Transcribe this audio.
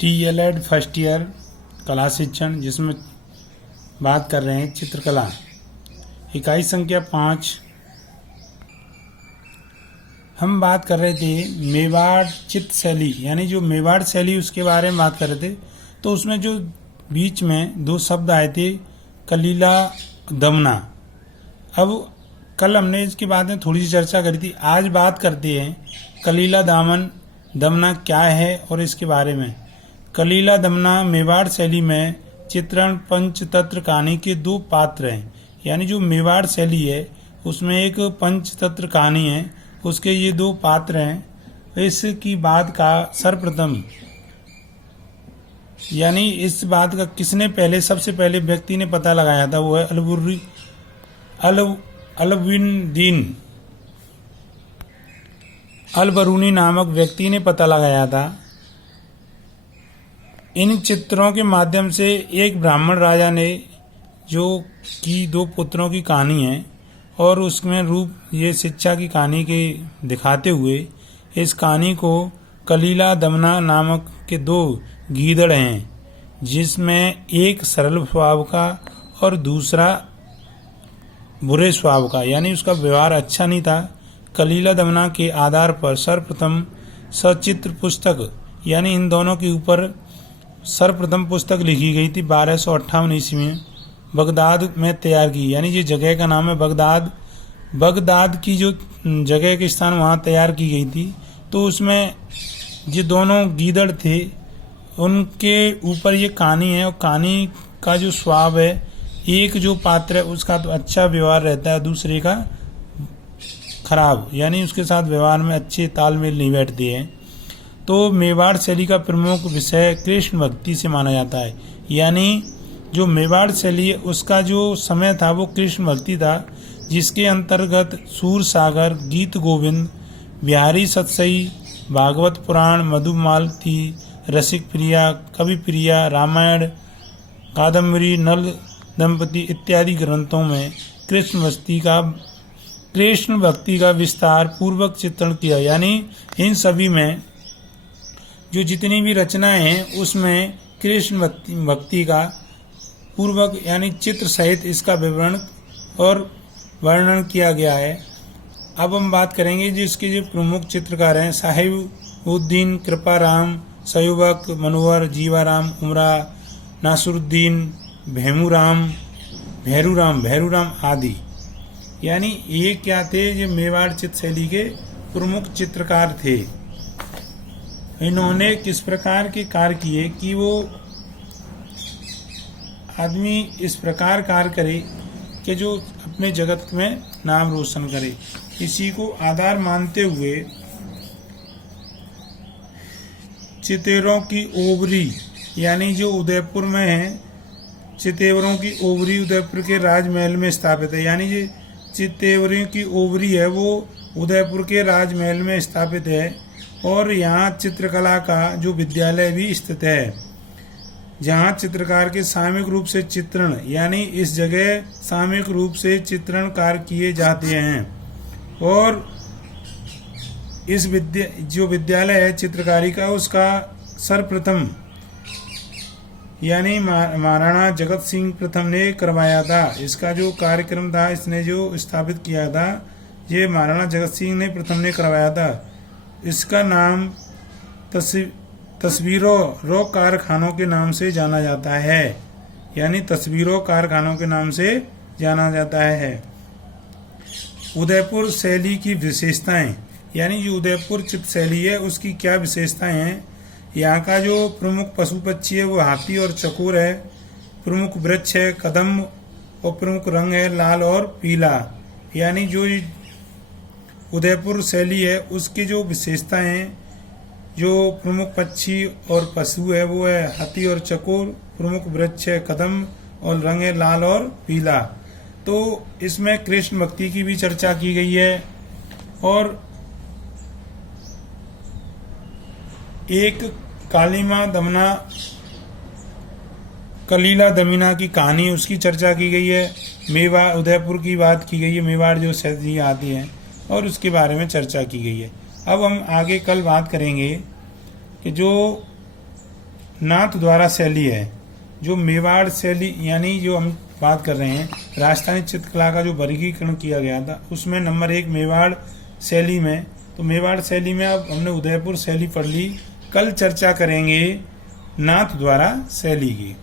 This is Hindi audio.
TLED फर्स्ट ईयर कला शिक्षण, जिसमें बात कर रहे हैं चित्रकला। इकाई संख्या 5 हम बात कर रहे थे मेवाड़ चित्र शैली, यानी जो मेवाड़ शैली उसके बारे में बात कर रहे थे। तो उसमें जो बीच में दो शब्द आए थे कलीला दमना। अब कल हमने इसके बारे में थोड़ी सी चर्चा करी थी, आज बात करते हैं कलीला दमना क्या है और इसके बारे में। कलीला दमना मेवाड़ शैली में चित्रण पंचतंत्र कहानी के दो पात्र हैं, यानी जो मेवाड़ शैली है उसमें एक पंचतंत्र कहानी है, उसके ये दो पात्र हैं। इसकी बात का सर्वप्रथम, यानी इस बात का किसने पहले सबसे पहले व्यक्ति ने पता लगाया था, वो है अलबरूनी नामक व्यक्ति ने पता लगाया था। इन चित्रों के माध्यम से एक ब्राह्मण राजा ने जो की दो पुत्रों की कहानी है और उसमें रूप ये शिक्षा की कहानी के दिखाते हुए इस कहानी को कलीला दमना नामक के दो गीदड़ हैं, जिसमें एक सरल स्वभाव का और दूसरा बुरे स्वभाव का, यानी उसका व्यवहार अच्छा नहीं था। कलीला दमना के आधार पर सर्वप्रथम सचित्र पुस्तक, यानी इन दोनों के ऊपर सर्वप्रथम पुस्तक लिखी गई थी 1258 ईस्वी में बगदाद में तैयार की, यानी ये जगह का नाम है बगदाद की जो जगह के स्थान वहाँ तैयार की गई थी। तो उसमें ये दोनों गीदड़ थे, उनके ऊपर ये कहानी है और कहानी का जो स्वभाव है, एक जो पात्र है उसका तो अच्छा व्यवहार रहता है, दूसरे का खराब, यानी उसके साथ व्यवहार में अच्छे तालमेल नहीं बैठते हैं। तो मेवाड़ शैली का प्रमुख विषय कृष्ण भक्ति से माना जाता है, यानी जो मेवाड़ शैली है उसका जो समय था वो कृष्ण भक्ति था, जिसके अंतर्गत सूर सागर, गीत गोविंद, बिहारी सतसई, भागवत पुराण, मधुमालती, रसिक प्रिया, कवि प्रिया, रामायण, कादम्बरी, नल दंपति इत्यादि ग्रंथों में कृष्ण भक्ति का विस्तार पूर्वक चित्रण किया। यानी इन सभी में जो जितनी भी रचनाएं हैं उसमें कृष्ण भक्ति का पूर्वक यानी चित्र सहित इसका विवरण और वर्णन किया गया है। अब हम बात करेंगे जिसके जो प्रमुख चित्रकार हैं साहिबउद्दीन, कृपाराम, सयुबक, मनोहर, जीवाराम, उमरा, नासरुद्दीन, भैरूराम आदि। यानी ये क्या थे, ये मेवाड़ चित्र शैली के प्रमुख चित्रकार थे। इन्होंने किस प्रकार के कार्य किए कि वो आदमी इस प्रकार कार्य करे कि जो अपने जगत में नाम रोशन करे, इसी को आधार मानते हुए चितेवरों की ओवरी, यानी जो उदयपुर में है, चितेवरों की ओवरी उदयपुर के राजमहल में स्थापित है। यानी ये चितेवरों की ओवरी है वो उदयपुर के राजमहल में स्थापित है और यहाँ चित्रकला का जो विद्यालय भी स्थित है, जहाँ चित्रकार के सामूहिक रूप से चित्रण, यानी इस जगह सामूहिक रूप से चित्रण कार्य किए जाते हैं। और इस जो विद्यालय है चित्रकारी का, उसका सर्वप्रथम यानी महाराणा जगत सिंह प्रथम ने करवाया था। इसका जो कार्यक्रम था, इसने जो स्थापित किया था, ये महाराणा जगत सिंह ने प्रथम ने करवाया था। इसका नाम तस्वीरों कारखानों के नाम से जाना जाता है, यानी तस्वीरों कारखानों के नाम से जाना जाता है। उदयपुर शैली की विशेषताएं, यानी जो उदयपुर चित्र शैली है उसकी क्या विशेषताएं हैं। यहाँ का जो प्रमुख पशु पक्षी है वो हाथी और चकोर है, प्रमुख वृक्ष है कदम और प्रमुख रंग है लाल और पीला। यानी जो उदयपुर शैली है उसकी जो विशेषताएं हैं, जो प्रमुख पक्षी और पशु है वो है हाथी और चकोर, प्रमुख वृक्ष है कदम और रंग है लाल और पीला। तो इसमें कृष्ण भक्ति की भी चर्चा की गई है और एक कलीला दमना की कहानी उसकी चर्चा की गई है। मेवाड़ उदयपुर की बात की गई है, मेवाड़ जो शैली आती है और उसके बारे में चर्चा की गई है। अब हम आगे कल बात करेंगे कि जो नाथ द्वारा शैली है। जो मेवाड़ शैली यानी जो हम बात कर रहे हैं राजस्थानी चित्रकला का जो वर्गीकरण किया गया था उसमें नंबर 1 मेवाड़ शैली में। तो मेवाड़ शैली में अब हमने उदयपुर शैली पढ़ ली, कल चर्चा करेंगे नाथ द्वारा शैली की।